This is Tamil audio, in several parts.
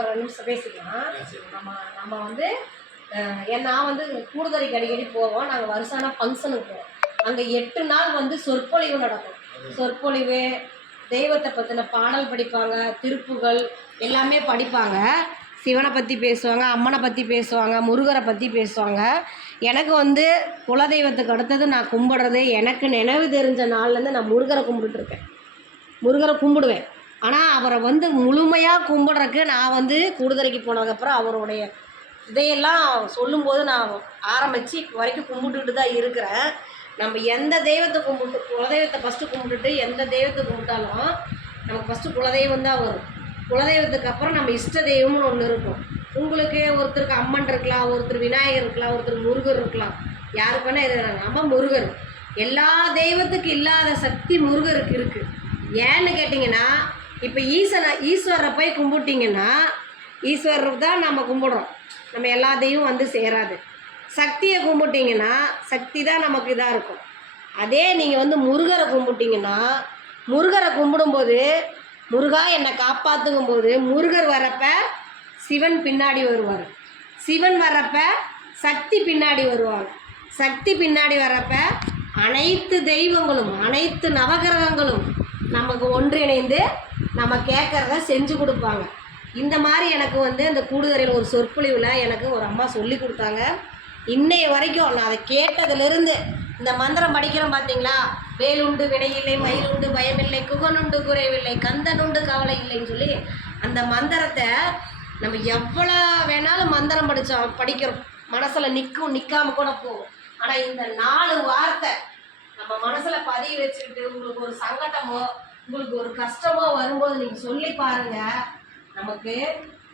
ஒரு 2 நிமிஷம் பேசிக்கலாம். நம்ம நம்ம வந்து நான் வந்து கூடுதறைக்கு அடிக்கடி போவோம். நாங்கள் வருஷான ஃபங்க்ஷனுக்கு போவோம். அங்கே 8 நாள் வந்து சொற்பொழிவு நடக்கும். சொற்பொழிவு, தெய்வத்தை பற்றின பாடல் படிப்பாங்க, திருப்புகள் எல்லாமே படிப்பாங்க. சிவனை பற்றி பேசுவாங்க, அம்மனை பற்றி பேசுவாங்க, முருகரை பற்றி பேசுவாங்க. எனக்கு வந்து குலதெய்வத்துக்கு அடுத்தது நான் கும்பிட்றது, எனக்கு நினைவு தெரிஞ்ச நாள்லேருந்து நான் முருகரை கும்பிட்டுருக்கேன். முருகரை கும்பிடுவேன். ஆனால் அவரை வந்து முழுமையாக கும்பிட்றதுக்கு நான் வந்து கூடுதறைக்கு போனதுக்கப்புறம் அவருடைய இதையெல்லாம் சொல்லும்போது நான் ஆரம்பித்து இப்போ வரைக்கும் கும்பிட்டுட்டு தான் இருக்கிறேன். நம்ம எந்த தெய்வத்தை கும்பிட்டு, குலதெய்வத்தை ஃபஸ்ட்டு கும்பிட்டுட்டு எந்த தெய்வத்தை கும்பிட்டாலும் நமக்கு ஃபஸ்ட்டு குலதெய்வம் தான் வரும். குலதெய்வத்துக்கு அப்புறம் நம்ம இஷ்ட தெய்வம்னு ஒன்று இருக்கும். உங்களுக்கு ஒருத்தருக்கு அம்மன் இருக்கலாம், ஒருத்தர் விநாயகர் இருக்கலாம், ஒருத்தர் முருகர் இருக்கலாம். யாருக்கு வேணால் இது நம்ம முருகர். எல்லா தெய்வத்துக்கும் இல்லாத சக்தி முருகருக்கு இருக்குது. ஏன்னு கேட்டிங்கன்னா, இப்போ ஈஸ்வரரை போய் கும்பிட்டிங்கன்னா ஈஸ்வரர் தான் நம்ம கும்பிடுறோம். நம்ம எல்லா தெய்வம் வந்து சேராது. சக்தியை கும்பிட்டிங்கன்னா சக்தி தான் நமக்கு இதாக இருக்கும். அதே நீங்கள் வந்து முருகரை கும்பிட்டிங்கன்னா, முருகரை கும்பிடும்போது முருகா என்னை காப்பாற்றுங்கும் போது முருகர் வரப்ப சிவன் பின்னாடி வருவார். சிவன் வரப்ப சக்தி பின்னாடி வருவாங்க. சக்தி பின்னாடி வரப்ப அனைத்து தெய்வங்களும் அனைத்து நவகிரகங்களும் நமக்கு ஒன்றிணைந்து நம்ம கேட்குறத செஞ்சு கொடுப்பாங்க. இந்த மாதிரி எனக்கு வந்து அந்த கூடுதறையில் ஒரு சொற்பொழிவில் எனக்கு ஒரு அம்மா சொல்லி கொடுத்தாங்க. இன்னைய வரைக்கும் நான் அதை கேட்டதுலேருந்து இந்த மந்திரம் படிக்கிறோம் பார்த்தீங்களா, வேலுண்டு வினையில்லை, மயிலுண்டு பயமில்லை, குகனுண்டு குறைவில்லை, கந்தனுண்டு கவலை இல்லைன்னு சொல்லி அந்த மந்திரத்தை நம்ம எவ்வளோ வேணாலும் மந்திரம் படிக்கிறோம். மனசில் நிற்காமல் கூட போகும். ஆனால் இந்த 4 வார்த்தை நம்ம மனசில் பதிய வச்சுக்கிட்டு உங்களுக்கு ஒரு சங்கடமோ உங்களுக்கு ஒரு கஷ்டமோ வரும்போது நீங்கள் சொல்லி பாருங்கள். நமக்கு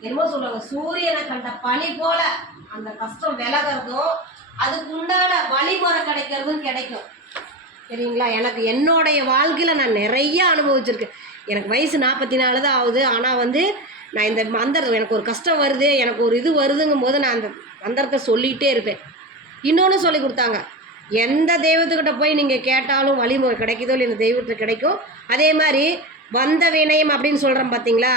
என்னமோ சொல்லுவாங்க, சூரியனை கண்ட பனி போல அந்த கஷ்டம் விலகிறதும் அதுக்கு உண்டான வழிமுறை கிடைக்கிறதும் கிடைக்கும். சரிங்களா? எனக்கு என்னுடைய வாழ்க்கையில் நான் நிறைய அனுபவிச்சிருக்கேன். எனக்கு வயசு 44 தான் ஆகுது. ஆனால் வந்து நான் இந்த மந்திரம் எனக்கு ஒரு கஷ்டம் வருது, எனக்கு ஒரு இது வருதுங்கும் போது நான் அந்த மந்திரத்தை சொல்லிகிட்டே இருப்பேன். இன்னொன்று சொல்லி கொடுத்தாங்க, எந்த தெய்வத்துக்கிட்ட போய் நீங்கள் கேட்டாலும் வழிமுறை கிடைக்குதோ இல்லை இந்த தெய்வத்துக்கு கிடைக்கும். அதே மாதிரி வந்த வினயம் அப்படின்னு சொல்கிறோம் பார்த்தீங்களா,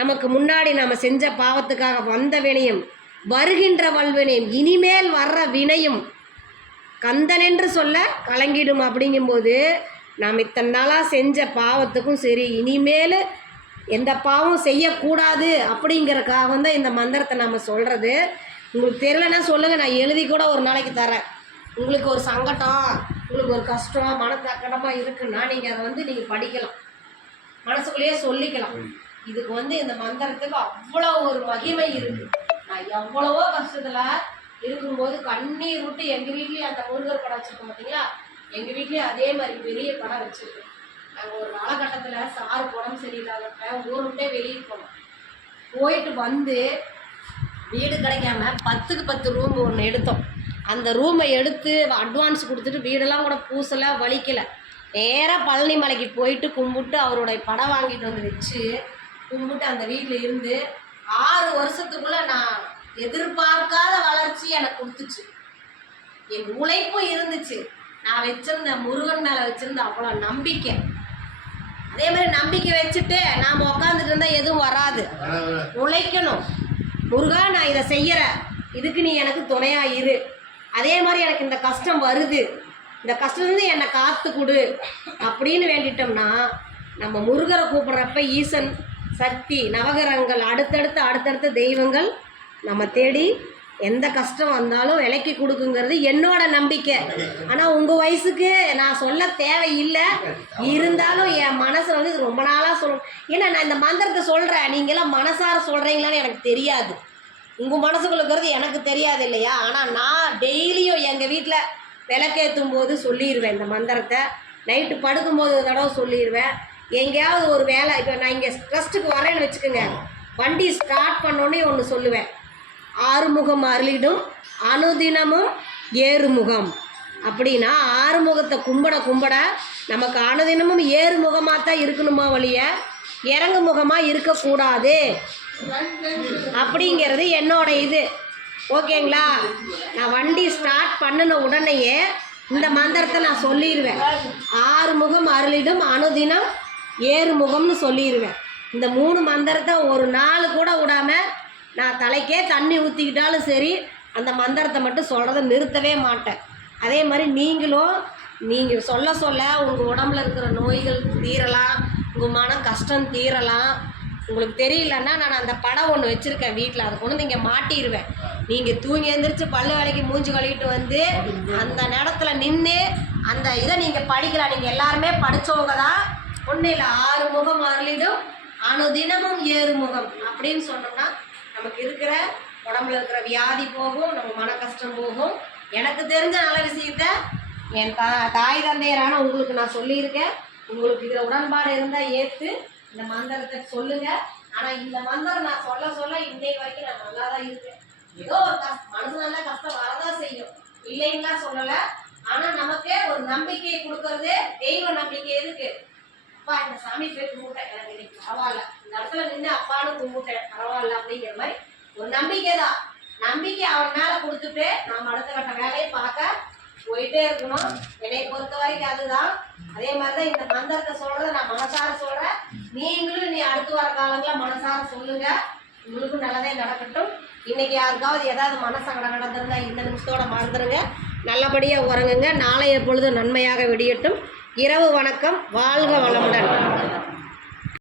நமக்கு முன்னாடி நம்ம செஞ்ச பாவத்துக்காக வந்த வினயம், வருகின்ற வல்வினையும், இனிமேல் வர்ற வினையும் கந்தனென்று சொல்ல கலங்கிடும். அப்படிங்கும்போது நாம் இத்தனை நாளாக செஞ்ச பாவத்துக்கும் சரி, இனிமேல் எந்த பாவம் செய்யக்கூடாது அப்படிங்கிறக்காக தான் இந்த மந்திரத்தை நம்ம சொல்கிறது. உங்களுக்கு தெரியலன்னா சொல்லுங்கள், நான் எழுதி கூட ஒரு நாளைக்கு தரேன். உங்களுக்கு ஒரு சங்கடம், உங்களுக்கு ஒரு கஷ்டம், மனத்தக்கடமாக இருக்குன்னா நீங்கள் அதை வந்து நீங்கள் படிக்கலாம், மனசுக்குள்ளேயே சொல்லிக்கலாம். இதுக்கு வந்து இந்த மந்திரத்துக்கு அவ்வளோ ஒரு மகிமை இருக்குது. நான் எவ்வளவோ கஷ்டத்தில் இருக்கும்போது கண்ணீர் விட்டு எங்கள் வீட்லேயும் அந்த முருகர் படம் வச்சுருக்கோம் பார்த்தீங்களா, எங்கள் வீட்லேயும் அதே மாதிரி பெரிய படம் வச்சுருக்கோம். நாங்கள் ஒரு காலகட்டத்தில் சாரு உடம்பு சரியில்லாதப்ப ஊர் விட்டே வெளியே போனோம். போயிட்டு வந்து வீடு கிடைக்காம 10க்கு 10 ரூம் ஒன்று எடுத்தோம். அந்த ரூமை எடுத்து அட்வான்ஸ் கொடுத்துட்டு வீடெல்லாம் கூட பூசலை, வலிக்கலை. நேராக பழனி மலைக்கு போயிட்டு கும்பிட்டு அவருடைய படம் வாங்கிட்டு வந்து வச்சு கும்பிட்டு அந்த வீட்டில் இருந்து 6 வருஷத்துக்குள்ளே நான் எதிர்பார்க்காத வளர்ச்சி எனக்கு கொடுத்துச்சு. என் உழைப்பும் இருந்துச்சு. நான் வச்சுருந்த முருகன் மேலே வச்சுருந்த அவ்வளோ நம்பிக்கை. அதே மாதிரி நம்பிக்கை வச்சுட்டு நாம் உக்காந்துட்டு இருந்தால் எதுவும் வராது. உழைக்கணும். முருகா நான் இதை செய்கிறேன், இதுக்கு நீ எனக்கு துணையாக இரு. அதே மாதிரி எனக்கு இந்த கஷ்டம் வருது, இந்த கஷ்டத்துலேருந்து என்னை காத்து கொடு அப்படின்னு வேண்டிட்டோம்னா நம்ம முருகரை கூப்பிட்றப்ப ஈசன், சக்தி, நவகிரகங்கள், அடுத்தடுத்த தெய்வங்கள் நம்ம தேடி எந்த கஷ்டம் வந்தாலும் விலைக்கு கொடுக்குங்கிறது என்னோட நம்பிக்கை. ஆனால் உங்கள் வயசுக்கு நான் சொல்ல தேவையில்லை. இருந்தாலும் என் மனசில் வந்து இது ரொம்ப நாளாக சொல்லணும். ஏன்னா நான் இந்த மந்திரத்தை சொல்கிறேன், நீங்களாம் மனசார சொல்கிறீங்களான்னு எனக்கு தெரியாது. உங்கள் மனசுக்குள்ளுக்கிறது எனக்கு தெரியாது இல்லையா? ஆனால் நான் டெய்லியும் எங்கள் வீட்டில் விளக்கேற்றும் போது சொல்லிடுவேன் இந்த மந்திரத்தை. நைட்டு படுக்கும்போது ஒரு தடவை சொல்லிடுவேன். எங்கேயாவது ஒரு வேலை, இப்போ நான் இங்கே ட்ரஸ்ட்டுக்கு வரேன்னு வச்சுக்கோங்க, வண்டி ஸ்டார்ட் பண்ணோன்னே ஒன்று சொல்லுவேன், ஆறுமுகம் அருளிடும் அனுதினமும் ஏறுமுகம். அப்படின்னா ஆறுமுகத்தை கும்பிட நமக்கு அனுதினமும் ஏறுமுகமாக தான் இருக்கணுமா வழிய இறங்கு முகமாக இருக்கக்கூடாது அப்படிங்கிறது என்னோட இது. ஓகேங்களா? நான் வண்டி ஸ்டார்ட் பண்ணின உடனேயே இந்த மந்திரத்தை நான் சொல்லிடுவேன். 6 முகம் அருளிடும் அனுதினம் ஏறுமுகம்னு சொல்லிடுவேன். இந்த 3 மந்திரத்தை ஒரு நாள் கூட விடாமல் நான் தலைக்கே தண்ணி ஊற்றிக்கிட்டாலும் சரி அந்த மந்திரத்தை மட்டும் சொல்கிறத நிறுத்தவே மாட்டேன். அதே மாதிரி நீங்களும் நீங்கள் சொல்ல சொல்ல உங்கள் உடம்புல இருக்கிற நோய்கள் தீரலாம், உங்கள் மன கஷ்டம் தீரலாம். உங்களுக்கு தெரியலன்னா நான் அந்த படம் ஒன்று வச்சுருக்கேன் வீட்டில், அதை கொண்டு இங்கே மாட்டிடுவேன். நீங்கள் தூங்கி எழுந்திரிச்சு பல்லு வேலைக்கு மூஞ்சி கழுவிட்டு வந்து அந்த நேரத்தில் நின்று அந்த இதை நீங்கள் படிக்கலாம். நீங்கள் எல்லாருமே படித்தவங்க தான். ஒன்றும் இல்லை, 6 முகம் அருளிடும் அனுதினமும் 7 முகம் அப்படின்னு சொன்னோம்னா நமக்கு இருக்கிற உடம்புல இருக்கிற வியாதி போகும், நம்ம மன கஷ்டம் போகும். எனக்கு தெரிஞ்ச நல்ல விஷயத்த என் தாய் தந்தையரான உங்களுக்கு நான் சொல்லியிருக்கேன். உங்களுக்கு இதில் உடன்பாடு இருந்தால் ஏற்று இந்த மந்திரத்தை சொல்லுங்கள். ஆனால் இந்த மந்திரம் நான் சொல்ல சொல்ல இன்றைக்கு வரைக்கும் நான் நல்லா தான் இருக்கேன். ஏதோ ஒரு மனசுனால கஷ்டம் வரதான் செய்யும், இல்லைன்னா சொல்லலை. ஆனால் நமக்கே ஒரு நம்பிக்கையை கொடுக்கறதே தெய்வ நம்பிக்கை. எதுக்கு? அப்பா இந்த சாமி போய் கும்பிட்டேன், எனக்கு இன்னைக்கு பரவாயில்ல, இந்த இடத்துல நின்று அப்பான்னு கும்பிட்டேன் பரவாயில்ல அப்படிங்கிற மாதிரி ஒரு நம்பிக்கை தான். நம்பிக்கை அவன் மேலே கொடுத்துட்டு நாம் அடுத்த கட்ட வேலையை பார்க்க போயிட்டே இருக்கணும். என்னை பொறுத்த வரைக்கும் அதுதான். அதே மாதிரி தான் இந்த மந்திரத்தை சொல்கிறத நான் மனசார சொல்கிறேன். நீங்களும் அடுத்து வர காலங்களில் மனசார சொல்லுங்க. உங்களுக்கும் நல்லதே நடக்கட்டும். இன்னைக்கு யாருக்காவது ஏதாவது மனசங்கடம் நடந்திருந்தா இந்த நிமிஷத்தோட மறந்துடுங்க. நல்லபடியாக உறங்குங்க. நாளைய பொழுது நன்மையாக விடியட்டும். இரவு வணக்கம். வாழ்க வளமுடன்.